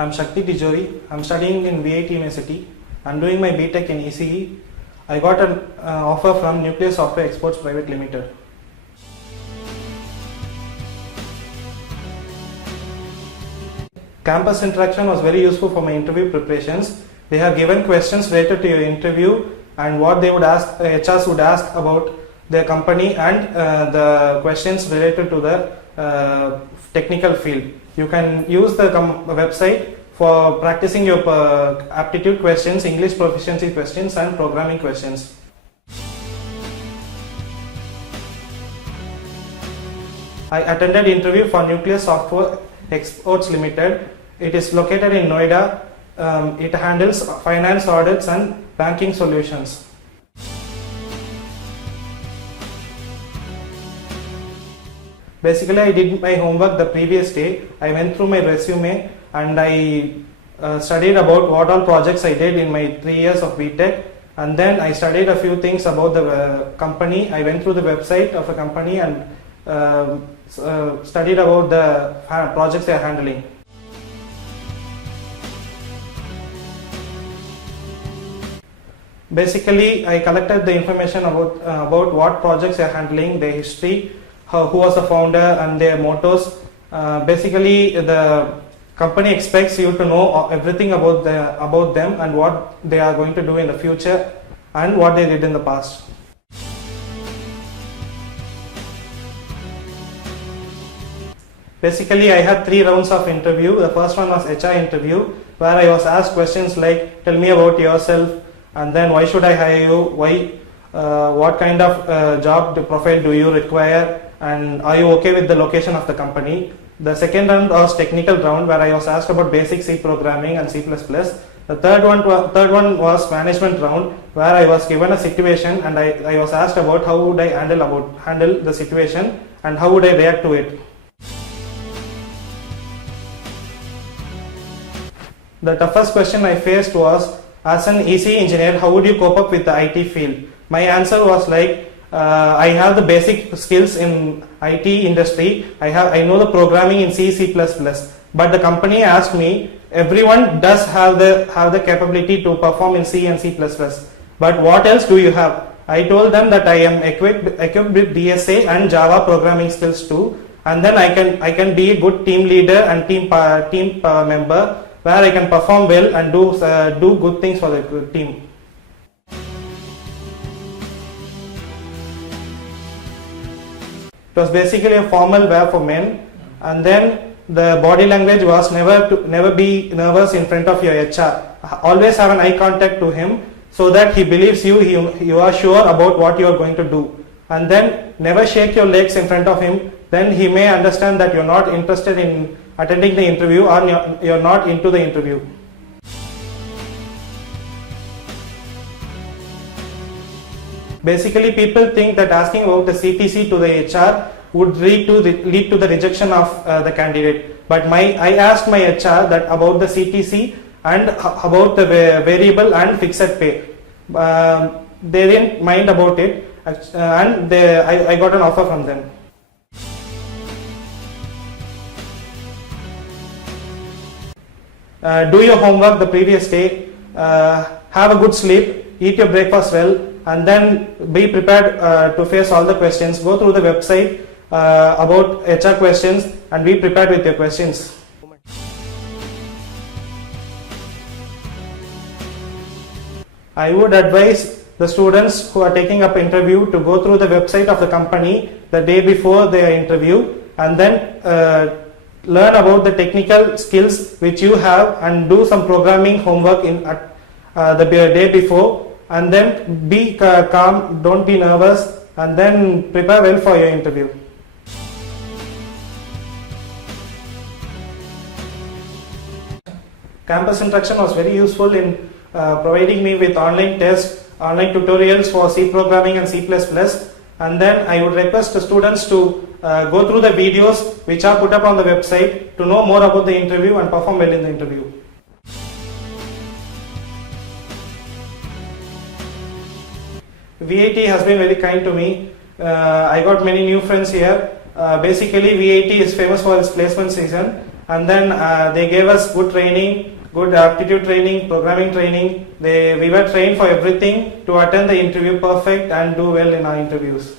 I'm Shakti Tijori. I'm studying in VIT University. I'm doing my BTech in ECE. I got an offer from Nucleus Software Exports Private Limited. Campus interaction was very useful for my interview preparations. They have given questions related to your interview and what they would ask, HRs would ask about their company, and the questions related to the technical field. You can use the website for practicing your aptitude questions, English proficiency questions and programming questions. I attended interview for Nucleus Software Exports Limited. It is located in Noida. It handles finance audits and banking solutions. Basically, I did my homework the previous day. I went through my resume and I studied about what all projects I did in my 3 years of BTech, and then I studied a few things about the company. I went through the website of a company and studied about the projects they are handling. Basically, I collected the information about what projects they are handling, their history, who was the founder and their mottos. Basically, the company expects you to know everything about them and what they are going to do in the future and what they did in the past. Basically, I had 3 rounds of interview. The first one was HR interview, where I was asked questions like, tell me about yourself, and then why should I hire you, what kind of job profile do you require, and are you okay with the location of the company. The second round was technical round, where I was asked about basic C programming and C++. The third one was management round, where I was given a situation and I was asked about how would I handle the situation and how would I react to it. The toughest question I faced was, as an EC engineer, how would you cope up with the IT field? My answer was like, I have the basic skills in IT industry. I know the programming in C, C++. But the company asked me, everyone does have the capability to perform in C and C++. But what else do you have? I told them that I am equipped with DSA and Java programming skills too. And then I can be a good team leader and team member, where I can perform well and do good things for the team. It was basically a formal wear for men, and then the body language was never be nervous in front of your HR. Always have an eye contact to him so that he believes you are sure about what you are going to do. And then never shake your legs in front of him. Then he may understand that you are not interested in attending the interview or you are not into the interview. Basically, people think that asking about the CTC to the HR would lead to the rejection of the candidate. But I asked my HR that about the CTC and about the variable and fixed pay. They didn't mind about it, and I got an offer from them. Do your homework the previous day, have a good sleep, eat your breakfast well, and then be prepared to face all the questions. Go through the website about HR questions and be prepared with your questions. I would advise the students who are taking up interview to go through the website of the company the day before their interview, and then learn about the technical skills which you have and do some programming homework the day before, and then be calm, don't be nervous, and then prepare well for your interview. Campus interaction was very useful in providing me with online tests, online tutorials for C programming and C++, and then I would request the students to go through the videos which are put up on the website to know more about the interview and perform well in the interview. VIT has been very kind to me. I got many new friends here. basically VIT is famous for its placement season, and then they gave us good training, good aptitude training, programming training. We were trained for everything to attend the interview perfect and do well in our interviews.